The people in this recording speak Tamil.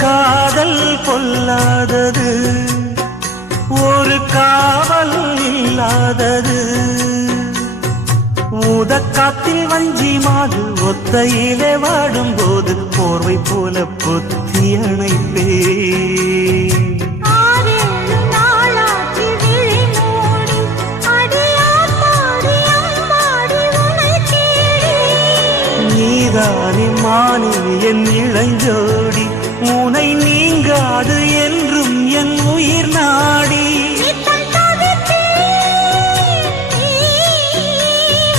காதல் பொல்லாதது, ஒரு காவல் இல்லாதது. ஊதக்காத்தில் வஞ்சி மாது ஒத்தையிலே வாடும்போது போர்வை போல பொத்தி அணைப்பே. நீதானே மானே என் இளைஞர்